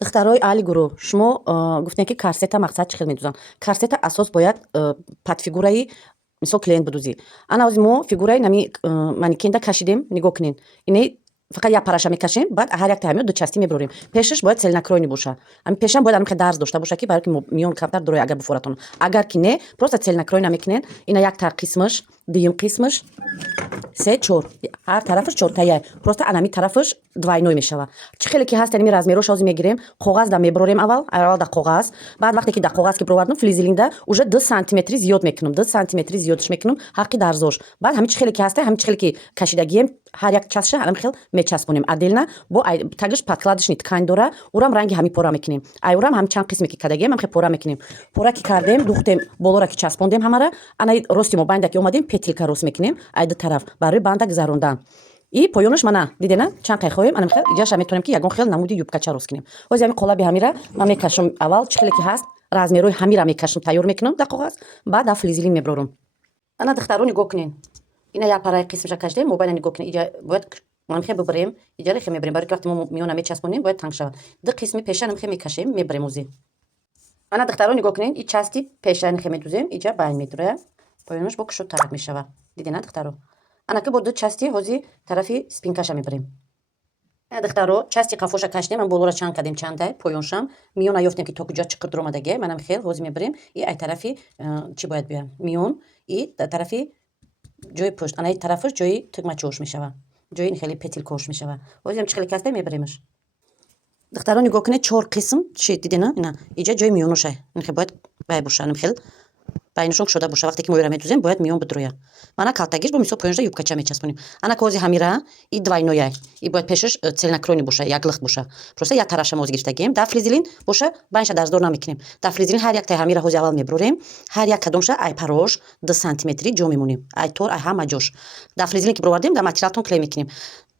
духтарои аҳли гурӯҳ, шумо гуфтед ки корсета мақсад чӣ хел медӯзанд. Корсета асос бояд подфигураи мисол клиент бидӯзӣ. Ана ҳозир мо фигураи нами манекенда кашидем, нигоҳ кунед. Ине фақат як параша мекашем, баъд ҳар як таҳамиро дучастӣ мебурем. Пешаш бояд целенакройни боша. Ами пешам бояд ҳамин дарз дошта боша ки барои ки миён камтар дуроя агар буфоратонад. Агар ки не, просто целенакройна мекунед. Ина як тар қисмаш, дуюм қисмаш, се, чор. Ҳар тарафаш чортая. Просто анами тарафаш двойной мешава. Чӣ хеле ки ҳаст аними размерош ҳозир мегирем, қоғаз да мебурем аввал да қоғаз. Баъд вақте ки да қоғаз ки бировардам, флизелинда уже 2 сантиметри зиёд мекунам. 2 сантиметри зиёдаш мекунам ҳаққи дарзош. Баъд ҳамин чӣ хеле ки ҳаста, ҳамин чӣ хеле ки кашидагием, ҳар як частша ҳамин хел мечаспонем. Отдельно бо тагиш подкладочни ткань дора, урам ранги ҳамин пора мекунем. Урам ҳам чанд қисме ки кардагием ҳам хел пора мекунем. Пора ки кардем, духтем, болора ки часпондем ҳамара, ана рости мо байнда ки омадем, петелка рост мекунем ай ду тараф барои банда гузарондан. И поёнаш мана дидена чанд қай хоҳем, ана хел иҷаша метавонем ки ягон хел намуди юбкача рост кунем. ҳозир ҳамин қолаби ҳамира ман мекашам аввал чӣ хеле ки ҳаст, размерои ҳамира мекашам, тайёр мекунам да қоғаз, баъд да флизелин мебурорам. Ана духтаро нигоҳ кунед. Ина як параи қисмаша кашидем, мобайна нигоҳ кунед. Иҷа бояд ман хел бибарем, иҷа хел мебарем, барои ки вақте мо миёна мечаспонем, бояд танг шавад. Ду қисми пеша хел мекашем, мебарем озир. Ана духтаро нигоҳ кунед, и части пеша хел медӯзем, иҷа байн медурая, поёнаш бо кушод тарак мешава. Дидена духтаро. Ана ки бо ду части ҳозир тарафи спинкаша мебарем. Ана духтаро части қафоша кашидем, ман болора чанд кардем, чандай поёншам, миёна ёфтем ки то куҷо чиқир дуромадагия, манам хел ҳозир мебарем, и ай тарафи чӣ бояд биям? Миён, и тарафи ҷои пушт, ана ин тарафаш ҷои тугмачош мешава, ҷои ин хели петелкош мешава. Ҳозир ҳам чӣ хеле ки ҳаста мебаремаш. духтаро нигоҳ кунед, 4 қисм чӣ дидена, ина иҷа ҷои миёноша, ин хел бояд бай боша, ин хел байнашон кушода боша. Вақте ки мо инро медӯзем, бояд миён бидуроя. Мана калтагиш бо мисол поёнашда юбкача мечаспонем. Ана ки ҳозир ҳамира и двойное, и бояд пешаш целенакройни боша, як лист боша. Просто як тарафша мо ҳозир гирифтагием, да флизелин боша, байнаша дарздор намекунем. Да флизелин ҳар як таи ҳамира ҳозир аввал мебурорем, ҳар як кадомша ай парош 2 сантиметри ҷо мемонем, ай тор, ай ҳама ҷош. Да флизелин ки бировардем, да материалтон клей мекунем.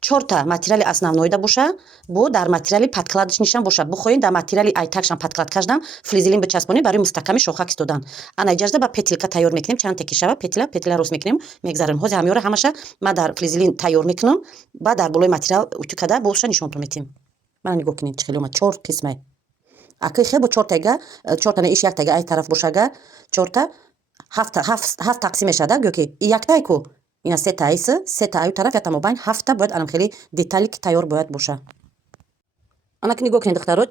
4 материали основной да боша, бо дар материали подкладочнишам боша. Бухоҳем дар материали ай такшам подкладка кардам, флизелин бичаспонем барои мустаҳками шохак истодан. Ана иҷажда ба петелка тайёр мекунем, чанд теки шава, петела рост мекунем, мегзарем. Ҳозир ҳамёра ҳамаша ма дар флизелин тайёр мекунам, баъд дар болои материал утюкада боша нишонтон метим. Мана нигоҳ кунед чӣ хеле омад, 4 қисме. Аки хел бо 4 тайга, 4 тана иш як тайга ай тараф бошага, 4 та 7 тақсим мешавад, гӯё ки и як тай ку ина 3 таиса, 3 та аю тараф, як та мобайн 7 та бояд анам хели детали ки тайёр бояд боша. Ана ки нигоҳ кунед духтаро,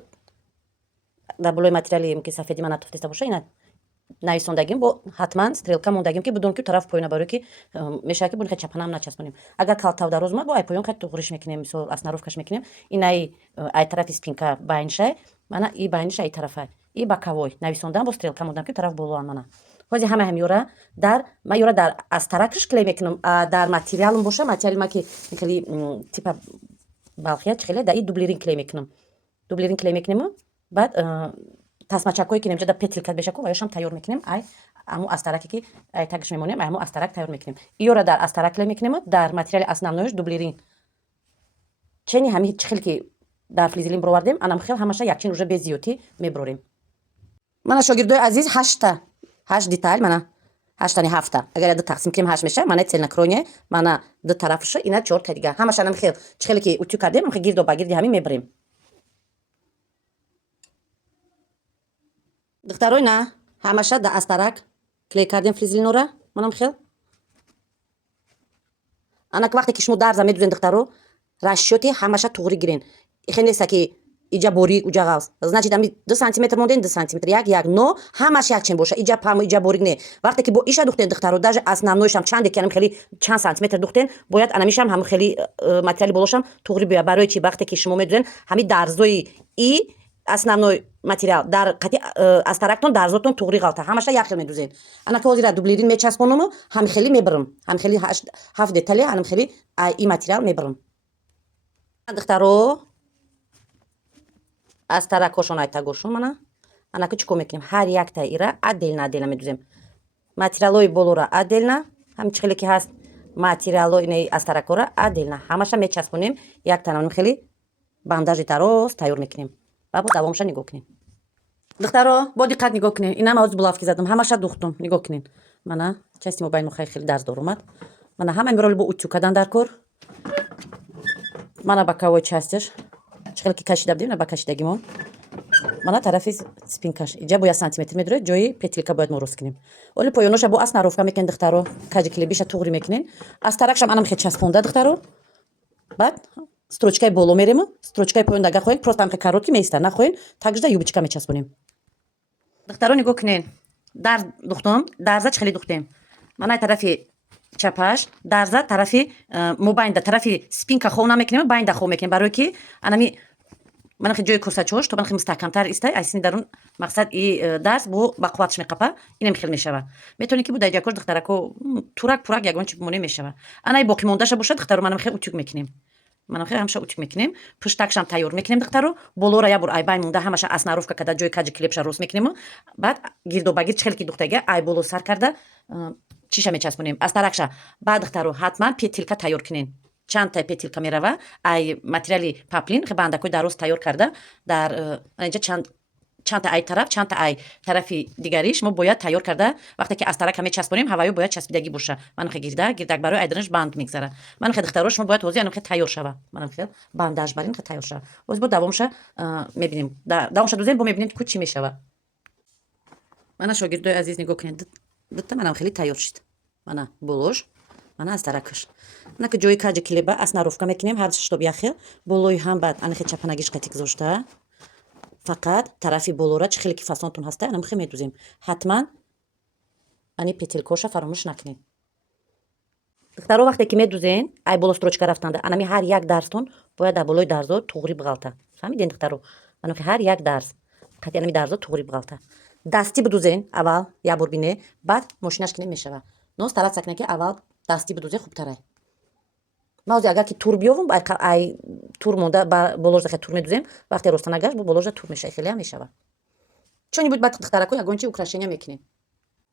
дар болои материали ки сафеди ман натуфтиста боша, ина нависондагим бо ҳатман стрелка мондагим ки бидон ки тараф поёна, барои ки мешавад ки бунихе чапанам начаспонем. Агар калтав дароз омад, бо ай поён хел туғриш мекунем, мисол основровкаш мекунем. Инаи ай тарафи спинка байншай, мана и байниша ай тарафай, и боковой нависондам бо стрелка мондам ки тараф болоан мана. ҳозир ҳама ҳамёра дар ман ёра дар аз таракаш клей мекунам, дар материалум боша, материали ма ки хели типа балхия чӣ хеле, дар и дублерин клей мекунам. Дублерин клей мекунем, баъд тасмачакҳое ки немҷа да петелка бешаку ва ёшам тайёр мекунем, ай ҳамун астараке ки ай тагиш мемонем, ай ҳамун астарак тайёр мекунем. Иёра дар астарак клей мекунем, дар материали основноиш дублерин. Чени ҳамин чӣ хеле ки дар флизелин бировардем, анам хел ҳамаша якчин уже без зиёдӣ мебурорем. Мана шогирдои азиз 8 деталь, мана 8 тани 7 та. Агар як ду тақсим кунем 8 меша, мана целенакройне, мана ду тарафаша, ина 4 та дига. Ҳамаша анам хел чӣ хеле ки утюг кардем, ҳам хел гирдо ба гирди ҳамин мебарем. духтарои на ҳамаша да астарак клей кардем флизелинора, манам хел. Ана ки вақте ки шумо дарза медӯзем духтаро, расчёти ҳамаша туғри гирен. Хел неста ки иҷа борик, уҷа ғавз. Значит ами 2 сантиметр монден, 2 сантиметр, як, но ҳамаш якчен боша. Иҷа пам, иҷа борик не. Вақте ки бо иша духтен духтаро, даже основноишам чанде ки анам хели чанд сантиметр духтен, бояд анамишам ҳам хели материали болошам туғри биёяд. Барои чи вақте ки шумо медӯзен, ҳамин дарзои и основной материал дар қати астарактон дарзотон туғри ғалта. Ҳамаша як хел медӯзен. Ана ки ҳозир дублерин мечаспонам, ҳам хели мебарам. Ҳам хели 7 детали, анам хели и материал мебарам. Духтаро астаракошон ай тагошон мана. Ана ки чӣ кор мекунем? Ҳар як таи ира отдельно медӯзем. Материалои болора отдельно, ҳам чӣ хеле ки ҳаст материалои ини астаракора отдельно. Ҳамаша мечаспонем, як танам хели бандажи дароз тайёр мекунем. Ва бо давомаша нигоҳ кунем. духтаро бо диққат нигоҳ кунед. Ина ман ҳозир булавки задам, ҳамаша духтам. Нигоҳ кунед. Мана части мобайни мо хеле дарздор омад. Мана ҳама мероли бо утюг кардан дар кор. Мана боковой частиш чӣ хеле ки кашида будем, на ба кашидагимон. мана тарафи спинкаш иҷа бо 1 сантиметр медуре ҷои петилка бояд мо руст кунем. Оли поёноша бо аст наровка мекунем духтаро, каҷи клебиша туғри мекунем. Аз таракшам анам хе часпонда духтаро. Баъд строчкаи боло мерем, строчкаи поён дага хоҳем, просто амхе каротки меиста нахоҳем, такжда юбичка мечаспонем. Духтаро нигоҳ кунен. Дарз духтам, дарза чӣ хеле духтем. Мана тарафи чапаш, дарза тарафи мобайнда тарафи спинка хов намекунем, байнда хов мекунем, барое ки анами манахи ҷои курсачош то манахи мустаҳкамтар истай, айсини дарун мақсад и дарз бо ба қувватш меқапа, инем хел мешава. Метавонӣ ки бу даҷакош духтарако турак пурак ягон чи бимонем мешава. Анаи боқимондаша бошад духтаро манам хел утюг мекунем. Манам хел ҳамаша утюг мекунем. Пуштакшам тайёр мекунем духтаро. Болора як бор ай байн монда ҳамаша аснаровка када ҷои каҷи клепша рост мекунем. Баъд гирдобагир чӣ хеле ки духтага ай боло сар карда чиша мечаспонем. Аз таракша баъд духтаро ҳатман петилка тайёр кунем. Чандта петилка мерава, ай материали паплин бандакои дароз тайёр карда дар инҷа чандта ай тараф, чандта ай тарафи дигари шумо бояд тайёр карда вақте ки аз тарака мечаспонем ҳаваё бояд часпидагӣ боша. Манахе гирдак барои айданаш банд мегзара. Манахе духтаро шумо бояд ҳозир анахе тайёр шава. Манахе бандаш бар ин тайёр шава. Боз бо давомша мебинем. Давомша дузем бо мебинем ки чӣ мешава. Мана шогирдои азиз нигоҳ кунед. Дутта манам хеле тайёр шид. Мана болош, мана аз таракаш. Мана ки ҷои каҷи клеба аснаровка мекунем ҳар штоб яхел, болои ҳам баъд анахе чапанагиш қати гузошта. Фақат тарафи болора чӣ хеле ки фасонтун ҳаста, анам хе медузем. Ҳатман ани петилкоша фаромӯш накунед. Духтаро вақте ки медузен, ай боло строчка рафтанда, анами ҳар як дарстон бояд дар болои дарзо туғри биғалта. Фаҳмиден духтаро? Манахе ҳар як дарз қати анами дарзо туғри биғалта. Дастӣ бидузен аввал як бор бине, баъд мошинаш кинем мешава. Ноз тарад сакне ки аввал дастӣ бидузе хубтарай. Мавзи агар ки тур биёвам ай тур монда болоржа хе тур медузем, вақте ростана гашт бо болоржа тур мешава, хелеам мешава. Чони буд баъд духтарако ягончи украшения мекунем.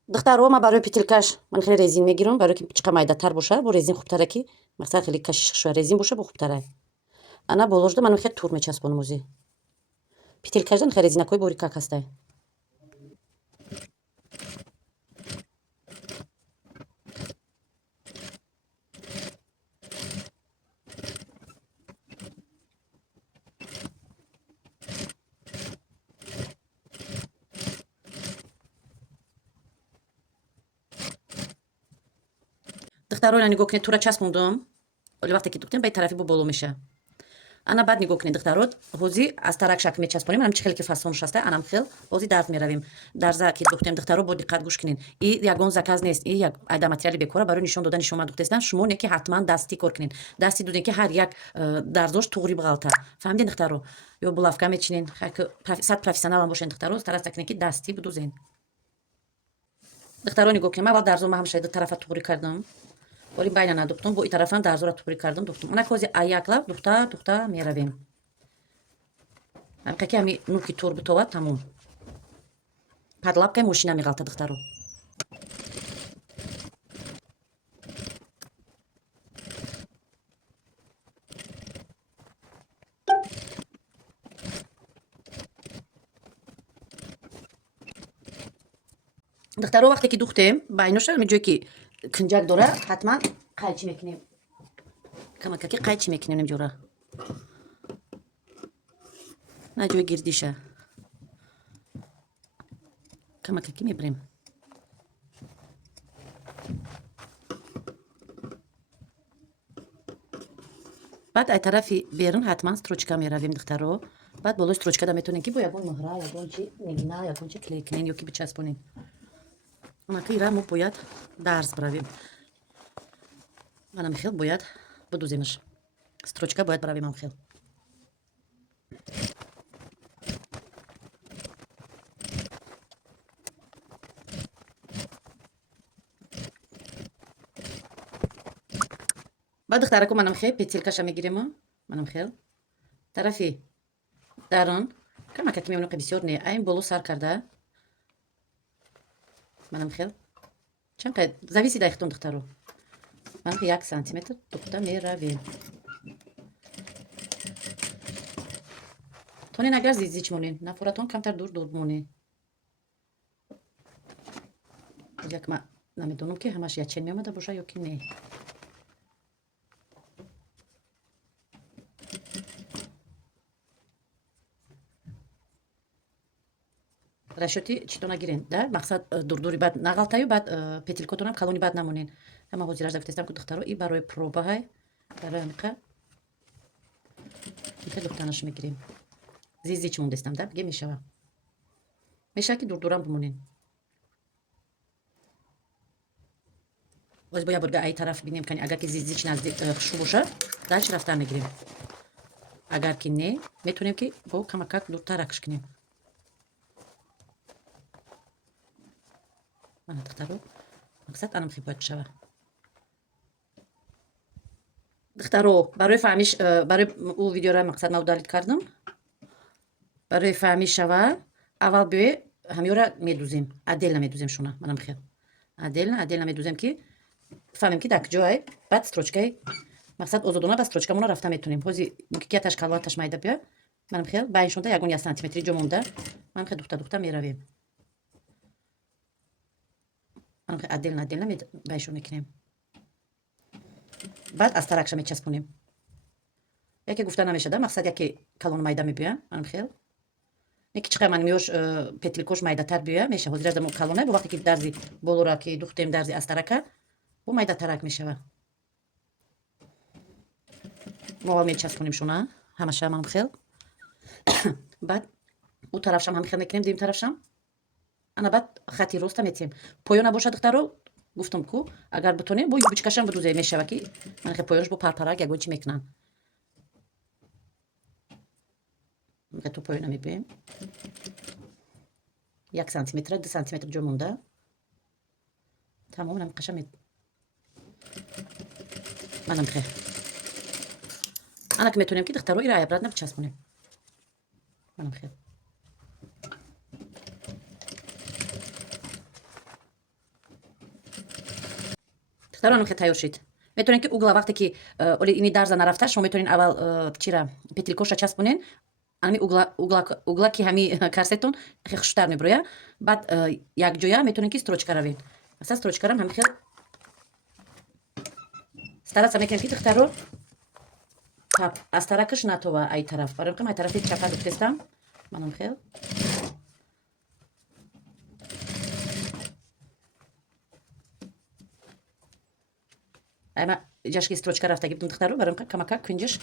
Духтаро ма барои петилкаш ман хеле резин мегирам, барое ки чиқа майдатар боша, бо резин хубтара ки мақсад хеле кашишшуя резин боша бо хубтарай. Ана болоржда ман хеле тур мечаспонам ози. Петилкашдан хеле резинакои борикак ҳастай. Духтаро ина нигоҳ кунед тура часпондам. Оли вақте ки духтем ба тарафи бо боло меша. Ана баъд нигоҳ кунед духтаро ҳозир аз таракшак мечаспонем, анам чӣ хеле ки фасонш ҳаста, анам хел ҳозир дарз меравем. Дарза ки духтем духтаро бо диққат гӯш кунед. И ягон заказ нест, и як айда материали бекора барои нишон додани шумо духтестан, шумо не ки ҳатман дастӣ кор кунед. Дастӣ додем ки ҳар як дарзош туғри биғалта. Фаҳмиден духтаро? Ё булавка мечинен, сад профессионалам бошен духтаро, тараз сакне ки дастӣ бидузен. Духтаро нигоҳ кунед, аввал дарзо ма ҳамаша ду тарафа туғри кардам. Оли байна надухтам, бо и тарафам дарзора туғри кардам духтам. Ана ҳозир ай як лаб духта меравем. Ҳамқа ки ҳами нӯки тур битовад тамом. Падлабкаи мошина меғалта духтаро. Духтаро вақте ки духтем байноша ами ҷое ки кинҷак дора ҳатман қайчӣ мекунем. Камакаки қайчӣ мекунем инҷора. На ҷои гирдиша. Камакаки мебарем. баъд ай тарафи берун ҳатман строчка меравем духтаро. баъд болои строчкада метавонем ки бо ягон муҳра, ягон чи нигна, ягон чи клей кунем ё ки бичаспонем. Онаки ира мо бояд дарз биравем. манам хел бояд бидуземаш. Строчка бояд биравем ам хел. баъд духтарако манам хел петилкаша мегирема. манам хел тарафи дарун камакаки мемонем ки бисёр не айн боло сар карда манам хел чанд қад зависи да ихтон духтаро манам хел 1 сантиметр духта меравем. тонен агар зич монен нафоратон камтар дур монен. як ма намедонам ки ҳамаш ячен меомада боша ё ки не. расчёти читона гирен да мақсад дурдури бад нағалтаю бад петелькотонам калони бад намонен ҳама ҳозираш дафтестам ку духтаро и барои пробаҳай барои амиқа иқа духтанаш мегирем зизи чӣ мондестам да биге мешава мешава ки дурдурам бимонен боз бо як бурга ай тараф бинем кани агар ки зизич наздик хушу боша дальше рафтан мегирем агар ки не метавонем ки бо камакак дуртара куш кунем мана духтаро мақсад анам хи бояд шава духтаро барои фаҳмиш барои ӯ видеора мақсад ма удалит кардам барои фаҳмиш шава аввал биёе ҳамёра медузем отдельно медузем шуна манам хел отдельно медузем ки фаҳмем ки дар куҷоай баъд строчкаи мақсад озодона ба строчкамона рафта метавонем ҳози кияташ калваташ майда биё манам хел байншонда ягон 1 сантиметри ҷо монда манам хел духта меравем манам хел отдельно байншон мекунем баъд аз таракша мечаспонем яке гуфта намешада мақсад яке калон майда мебиёям манам хел яки чиқай ман миёш петелькош майдатар биёя меша ҳозираш дамо калонай бо вақте ки дарзи болора ки духтем дарзи аз тарака бо майдатарак мешава мо мечаспонем шуна ҳамаша манам хел баъд ӯ тарафшам ҳам хел мекунем дим тарафшам ана баъд хати роста метиҳем поёна боша духтаро гуфтам ку агар битонем бо юбочкашам бидузем мешава ки ман хел поёнаш бо парпарак ягон чӣ мекунам ту поёна мебием 1 сантиметр 2 сантиметр ҷо монда тамом намиқаша манам хел ана ки метавонем ки духтаро ира обратно бичаспонем манам хел духтаро анам хел тайёр шид метавонем ки угла вақте ки оли ини дарза нарафта шумо метавонен аввал чира петелькоша часпонен ами угла ки ҳами карсетон хел хуштар мебироя баъд якҷоя метавонем ки строчка равем мақсад строчкарам ҳами хел старатса мекунем ки духтаро тап аз таракаш натова ай тараф барои ай тарафи чапа духтестам манам хел айма ҷашки строчка рафтаги будам духтаро барои камакак кунҷаш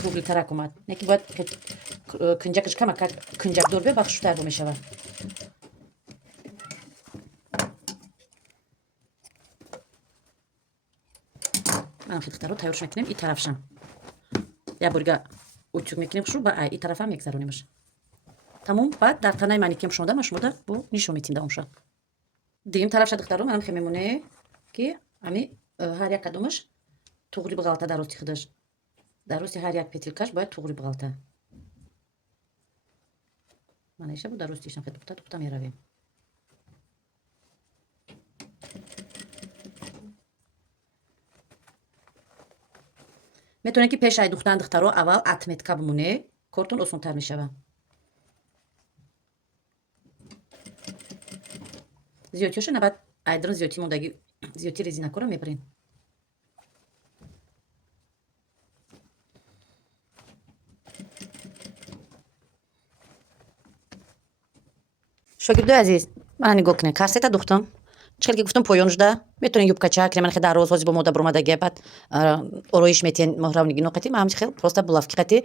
круглитарак омад не ки бояд кунҷакаш камакак кунҷакдор бе ба хуштар бо мешавад манам хел духтаро тайёрш мекунем и тарафшам як бурга утюг мекунем хушу ба ай и тарафам мегзаронемаш тамом баъд дар танаи мани ки шумода ма шумода бо нишон метиҳем даомша дуюм тарафша духтаро манам хел мемоне ки ами ҳар як кадомаш туғри биғалта дар рости худаш дар рости ҳар як петелкаш бояд туғри биғалта манаиша бо дар ростишам хел духта меравем метавонем ки пешаи духтан духтаро аввал отметка бимоне кортон осонтар мешава зиёдиёша набаъд айдрон зиёдӣ мондаги зиёдӣ резинакора мебарем шогирдои азиз мана нигоҳ кунед карсета духтам чӣ ки гуфтам поёнжда метавонен юбкача креман хе дароз ҳози бо мода буромадаги баъд ороиш метиҳен моҳравниги ноқати ма ҳамчи хел просто булавки қати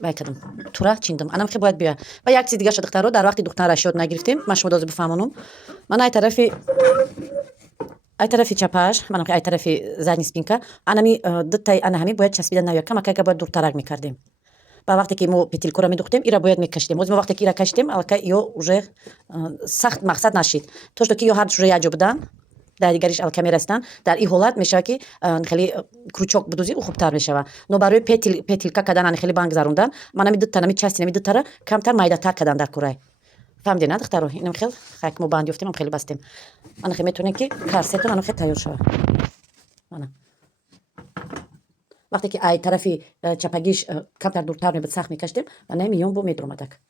бай кардам тура чиндам анам хе бояд биёя ва як чиз дигаша духтаро дар вақти духтан расчёт нагирифтем ма шумо дози бифаҳмонам мана ай тарафи чапааш манам ай тарафи задни спинка анами дуттай ана ҳами бояд часпида навия камакака бояд дуртарак мекардем ба вақте ки мо петелькора медухтем ира бояд мекашидем ҳози мо вақте ки ира кашидем аллакай ё уже сахт мақсад нашид то что ки ё ҳардуш уже якҷо будан дар дигариш аллакай мерасидан дар ин ҳолат мешава ки хеле крючок бидузӣ ӯ хубтар мешава но барои петелка кардан ани хеле банк зарундан манами дута нами части нами дутара камтар майдатар кардан дар курай фаҳмиде на духтаро инам хел хак мо банд ёфтем ам хеле бастем ана хе метавонем ки карсетон ана хе тайёр шава мана вақте ки ай тарафи чапагиш камтар дуртар мебуд сахт мекашидем ва на миён бо медромадак